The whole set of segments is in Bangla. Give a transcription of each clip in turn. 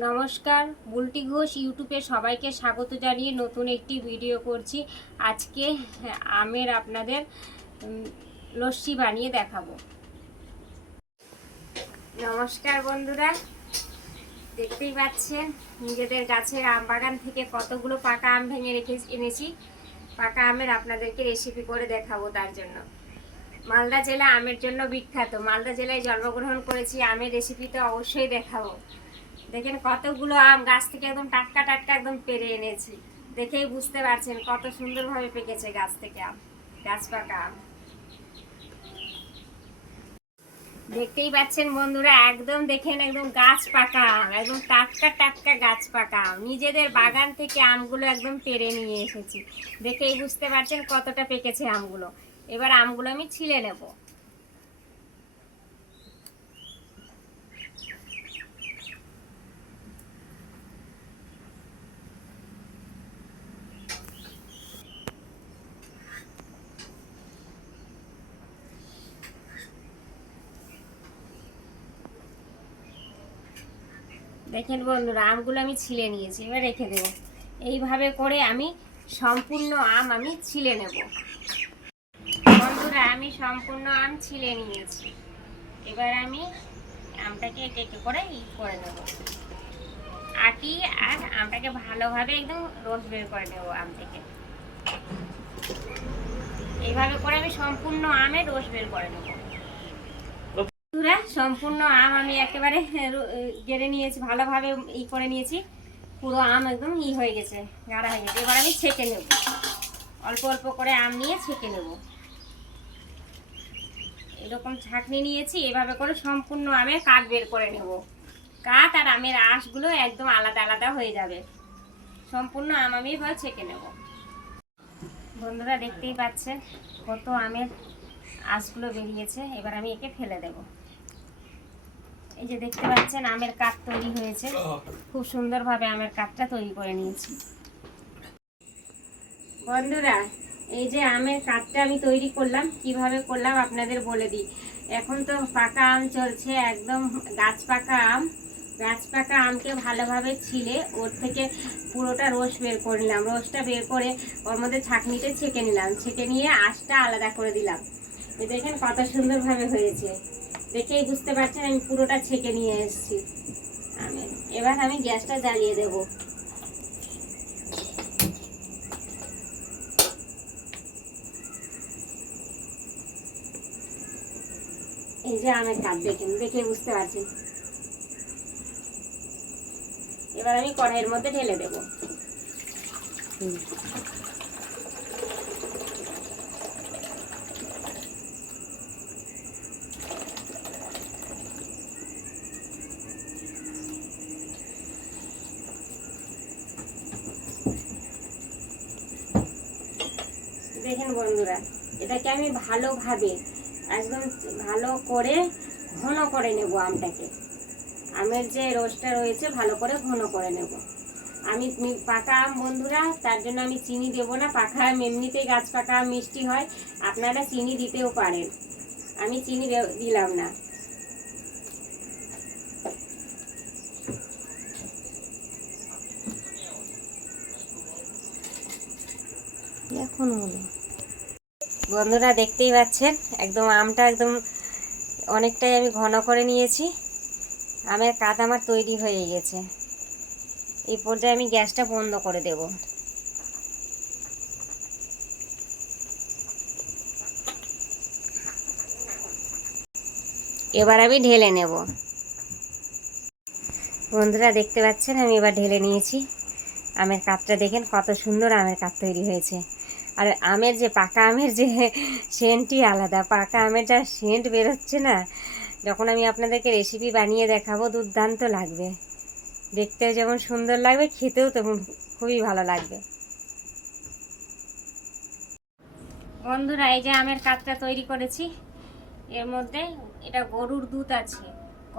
নমস্কার, বুলটি ঘোষ ইউটিউবে সবাইকে স্বাগত জানিয়ে নতুন একটি ভিডিও করছি। আজকে আমের আপনাদের লস্যি বানিয়ে দেখাবো। নমস্কার বন্ধুরা, দেখতেই পাচ্ছেন নিজেদের গাছের আম বাগান থেকে কতগুলো পাকা আম ভেঙে এনেছি। পাকা আমের আপনাদেরকে রেসিপি করে দেখাবো। তার জন্য মালদা জেলা আমের জন্য বিখ্যাত। মালদা জেলায় জন্মগ্রহণ করেছি, আমের রেসিপি তো অবশ্যই দেখাবো। দেখেন কতগুলো আম গাছ থেকে একদম টাটকা টাটকা একদম পেরে এনেছি। দেখেই বুঝতে পারছেন কত সুন্দরভাবে পেকেছে গাছ থেকে আম, গাছ পাকা আম। দেখতেই পাচ্ছেন বন্ধুরা, একদম দেখেন একদম গাছ পাকা আম, একদম টাটকা টাটকা গাছ পাকা আম। নিজেদের বাগান থেকে আমগুলো একদম পেরে নিয়ে এসেছি। দেখেই বুঝতে পারছেন কতটা পেকেছে আমগুলো। এবার আমগুলো আমি ছিলে নেব। দেখেন বন্ধুরা, আমগুলো আমি ছিলে নিয়েছি, এবার রেখে দেবো। এইভাবে করে আমি সম্পূর্ণ আম আমি ছিলে নেব। বন্ধুরা, আমি সম্পূর্ণ আম ছিলে নিয়েছি। এবার আমি আমটাকে একে একে করে করে নেব, আটি আর আমটাকে ভালোভাবে একদম রস বের করে নেব আম থেকে। এইভাবে করে আমি সম্পূর্ণ আমের রস বের করে নেব। বন্ধুরা, সম্পূর্ণ আম আমি একেবারে গেড়ে নিয়েছি, ভালোভাবে করে নিয়েছি। পুরো আম একদম হয়ে গেছে, গাঢ়া হয়ে গেছে। এবার আমি ছেঁকে নেব, অল্প অল্প করে আম নিয়ে ছেঁকে নেব। এরকম ছাঁকনি নিয়েছি, এভাবে করে সম্পূর্ণ আমের কাঠ বের করে নেব। কাঠ আর আমের আঁশগুলো একদম আলাদা আলাদা হয়ে যাবে। সম্পূর্ণ আম আমি এবার ছেঁকে নেব। বন্ধুরা, দেখতেই পাচ্ছেন কত আমের আঁশগুলো বেরিয়েছে। এবার আমি একে ফেলে দেব। এই যে দেখতে পাচ্ছেন আমের কাঠ তৈরি হয়েছে, খুব সুন্দরভাবে আমের কাঠটা তৈরি করে নিয়েছি। বন্ধুরা, এই যে আমের কাঠটা আমি তৈরি করলাম, কিভাবে করলাম আপনাদের বলে দিই। এখন তো পাকা আম চলছে, একদম গাছ পাকা আম। গাছ পাকা আমকে ভালোভাবে ছিলে ওর থেকে পুরোটা রস বের করে নিলাম। রসটা বের করে ওর মধ্যে ছাঁকনিতে ছেঁকে নিলাম, ছেঁকে নিয়ে আঁশটা আলাদা করে দিলাম। দেখেন কত সুন্দরভাবে হয়েছে, দেখেই বুঝতে পারছেন আমি পুরোটা ছেঁকে নিয়ে এসেছি আমের। এবার আমি গ্যাসটা জ্বালিয়ে দেবো। এই যে আমের কাপ দেখেন, দেখে বুঝতে পারছেন। এবার আমি কড়াইয়ের মধ্যে ঢেলে দেব। দেখেন বন্ধুরা, এটাকে আমি ভালোভাবে একদম ভালো করে ঘন করে নেব আমটাকে। আমের যে রসটা রয়েছে ভালো করে ঘন করে নেব। আমি পাকা আম বন্ধুরা, তার জন্য আমি চিনি দেব না। পাকা আম এমনিতেই গাছ পাকা আম মিষ্টি হয়, আপনারা চিনি দিতেও পারেন। আমি চিনি দিলাম না। এখন হলো বন্ধুরা, দেখতেই পাচ্ছেন একদম আমটা একদম অনেকটাই আমি ঘন করে নিয়েছি। আমের কাঠ আমার তৈরি হয়ে গেছে। এই পর্যায়ে আমি গ্যাসটা বন্ধ করে দেব। এবার আমি ঢেলে নেব। বন্ধুরা, দেখতে পাচ্ছেন আমি এবার ঢেলে নিয়েছি। আমের কাঠটা দেখেন কত সুন্দর আমের কাঠ তৈরি হয়েছে। আর আমের যে পাকা আমের যে সেন্টই আলাদা। পাকা আমের যা সেন্ট বেরোচ্ছে না, যখন আমি আপনাদেরকে রেসিপি বানিয়ে দেখাবো দুর্দান্ত লাগবে। দেখতেও যেমন সুন্দর লাগবে, খেতেও তেমন খুবই ভালো লাগবে। বন্ধুরা, এই যে আমের কাঠটা তৈরি করেছি, এর মধ্যে এটা গরুর দুধ আছে,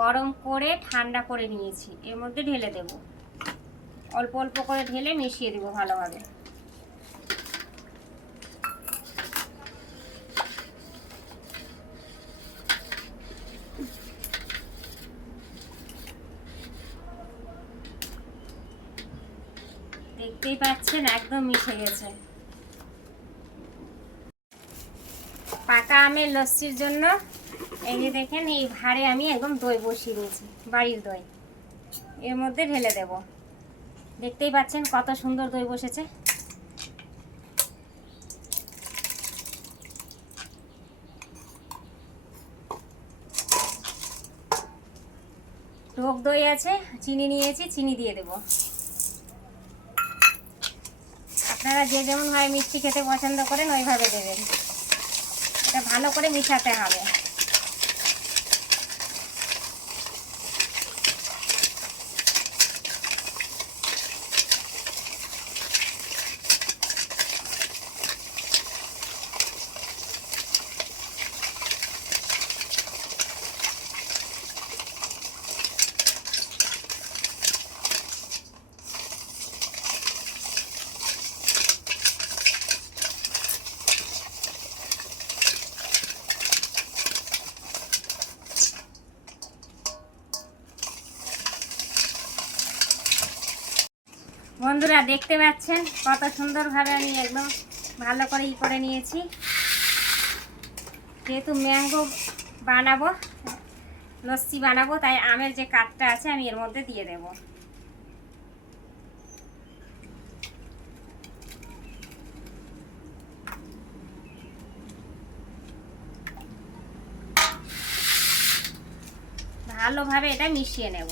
গরম করে ঠান্ডা করে নিয়েছি। এর মধ্যে ঢেলে দেব, অল্প অল্প করে ঢেলে মিশিয়ে দেবো ভালোভাবে। দেখতেই পাচ্ছেন একদম মিশে গেছে। পাকা আমের লস্যির জন্য এই যে দেখেন এই ভাঁড়ে আমি একদম দই বসিয়ে দিয়েছি, বাড়ির দই। এর মধ্যে ঢেলে দেব। দেখতেই পাচ্ছেন কত সুন্দর দই বসেছে। টক দই আছে, চিনি নিয়েছি, চিনি দিয়ে দেব। আপনারা যে যেমন ভাবে মিষ্টি খেতে পছন্দ করেন ওইভাবে দেবেন। এটা ভালো করে মিশাতে হবে। বন্ধুরা দেখতে পাচ্ছেন কত সুন্দরভাবে আমি একদম ভালো করে করে নিয়েছি। যেহেতু ম্যাঙ্গো বানাবো, লস্যি বানাবো, তাই আমের যে কাঠটা আছে আমি এর মধ্যে দিয়ে দেব। ভালোভাবে এটা মিশিয়ে নেব।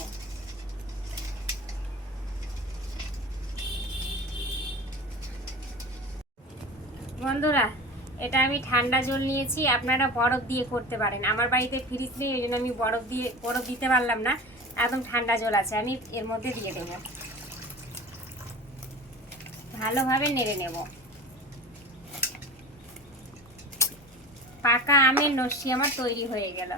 বন্ধুরা এটা আমি ঠান্ডা জল নিয়েছি, আপনারা বরফ দিয়ে করতে পারেন। আমার বাড়িতে ফ্রিজ নেই, ওই জন্য আমি বরফ দিতে পারলাম না। একদম ঠান্ডা জল আছে, আমি এর মধ্যে দিয়ে দেব। ভালোভাবে নেড়ে নেব। পাকা আমের লস্যি আমার তৈরি হয়ে গেল।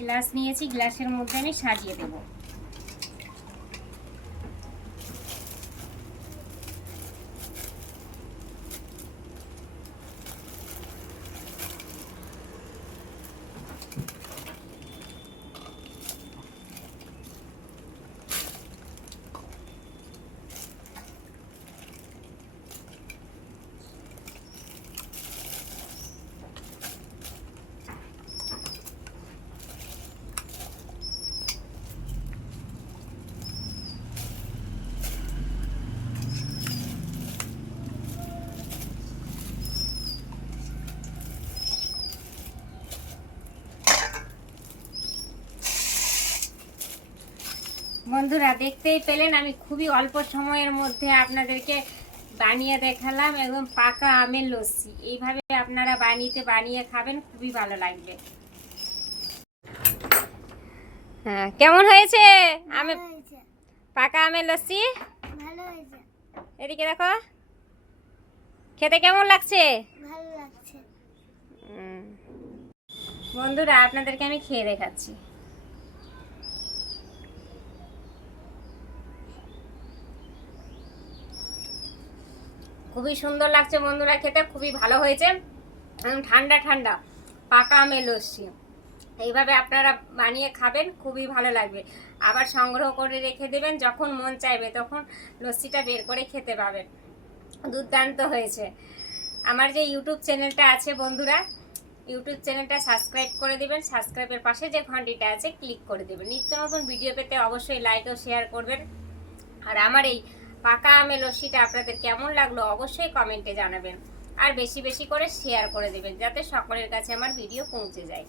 গ্লাস নিয়েছি, গ্লাসের মধ্যে আমি সাজিয়ে দেব। বন্ধুরা দেখতেই পেলেন আমি খুবই অল্প সময়ের মধ্যে আপনাদেরকে বানিয়ে দেখালাম একদম পাকা আমের লস্যি। এইভাবে আপনারা বানিয়ে খাবেন, খুবই ভালো লাগবে। হ্যাঁ, কেমন হয়েছে আমের পাকা আমের লস্যি? ভালো হয়েছে। এদিকে দেখো, খেতে কেমন লাগছে? ভালো লাগছে। বন্ধুরা আপনাদেরকে আমি খেয়ে দেখাচ্ছি। খুবই সুন্দর লাগছে বন্ধুরা, খেতে খুবই ভালো হয়েছে। ঠান্ডা ঠান্ডা পাকা আমের লস্যি। এইভাবে আপনারা বানিয়ে খাবেন, খুবই ভালো লাগবে। আবার সংগ্রহ করে রেখে দেবেন, যখন মন চাইবে তখন লস্যিটা বের করে খেতে পাবেন। দুর্দান্ত হয়েছে। আমার যে ইউটিউব চ্যানেলটা আছে বন্ধুরা, ইউটিউব চ্যানেলটা সাবস্ক্রাইব করে দেবেন। সাবস্ক্রাইবের পাশে যে ঘন্টিটা আছে ক্লিক করে দেবেন। নিত্য নতুন ভিডিও পেতে অবশ্যই লাইক ও শেয়ার করবেন। আর আমার এই পাকা আমের লস্যিটা আপনাদের কেমন লাগলো অবশ্যই কমেন্টে জানাবেন। আর বেশি বেশি করে শেয়ার করে দেবেন, যাতে সকলের কাছে আমার ভিডিও পৌঁছে যায়।